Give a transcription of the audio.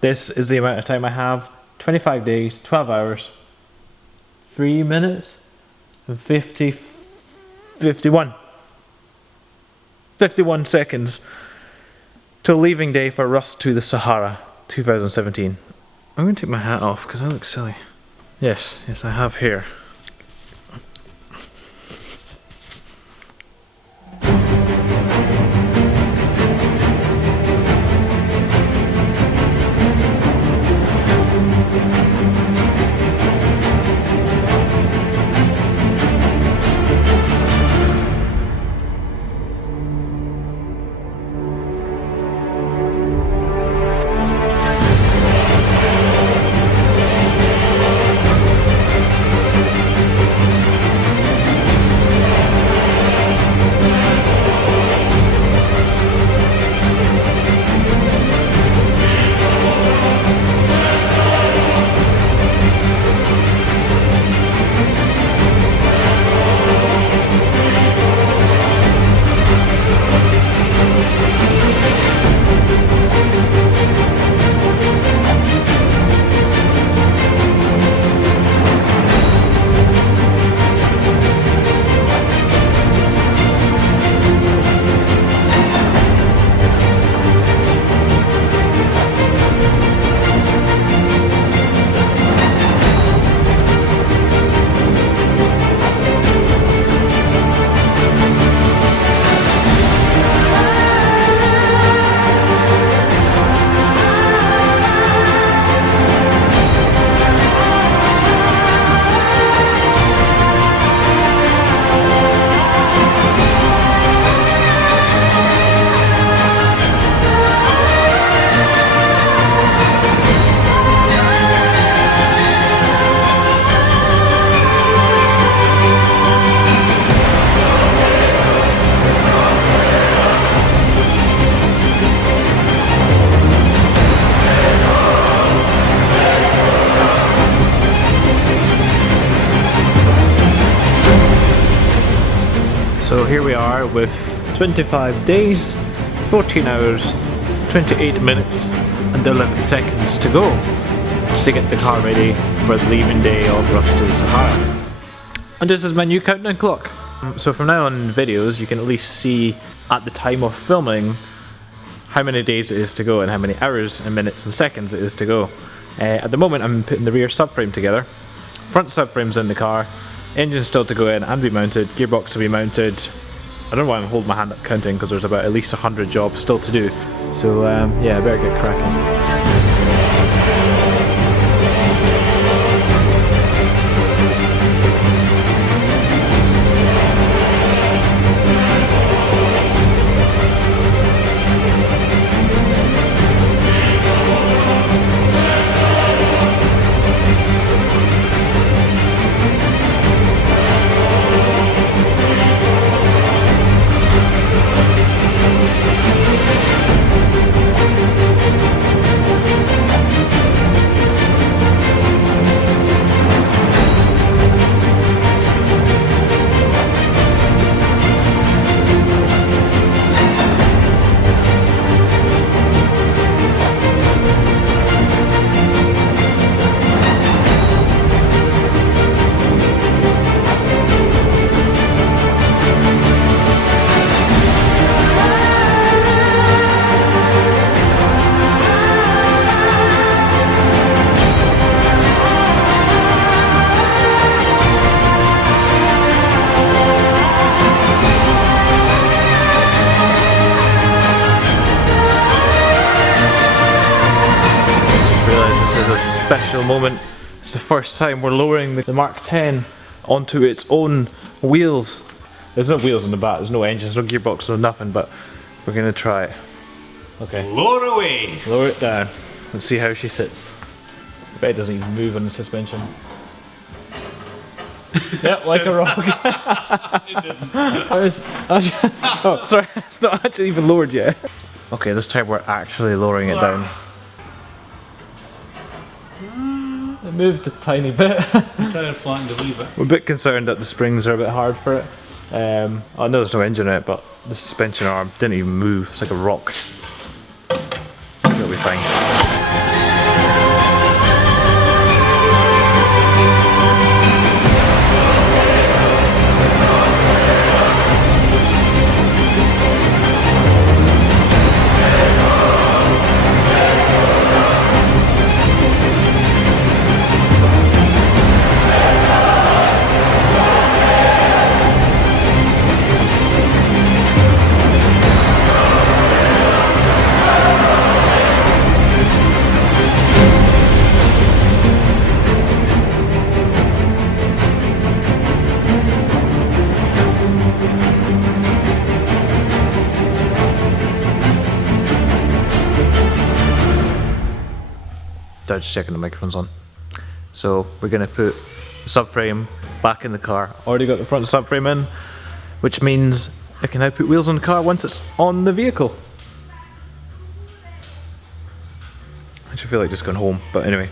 This is the amount of time I have. 25 days, 12 hours, 3 minutes, and 51 seconds till leaving day for Rust to the Sahara 2017. I'm going to take my hat off because I look silly. Yes, I have hair. So here we are with 25 days, 14 hours, 28 minutes and 11 seconds to go to get the car ready for the leaving day of Rust to the Sahara. And this is my new countdown clock. So from now on in videos you can at least see at the time of filming how many days it is to go and how many hours and minutes and seconds it is to go. At the moment I'm putting the rear subframe together. Front subframe's in the car. Engine's still to go in and be mounted, gearbox to be mounted. I don't know why I'm holding my hand up counting because there's about at least 100 jobs still to do. So yeah, I better get cracking. Special moment. It's the first time we're lowering the Mark 10 onto its own wheels. There's no wheels on the back, there's no engine, there's no gearbox, no nothing, but we're gonna try it. Okay. Lower away! Lower it down. Let's see how she sits. I bet it doesn't even move on the suspension. Yep, like a rock. Oh, sorry, it's not actually even lowered yet. Okay, this time we're actually lowering it down. It moved a tiny bit. Tire flattened a wee bit. We're a bit concerned that the springs are a bit hard for it. I know there's no engine in it, but the suspension arm didn't even move. It's like a rock. I'm sure it'll be fine. Just checking the microphone's on. So we're going to put the subframe back in the car. Already got the front subframe in, which means I can now put wheels on the car once it's on the vehicle. I actually feel like just going home, but anyway.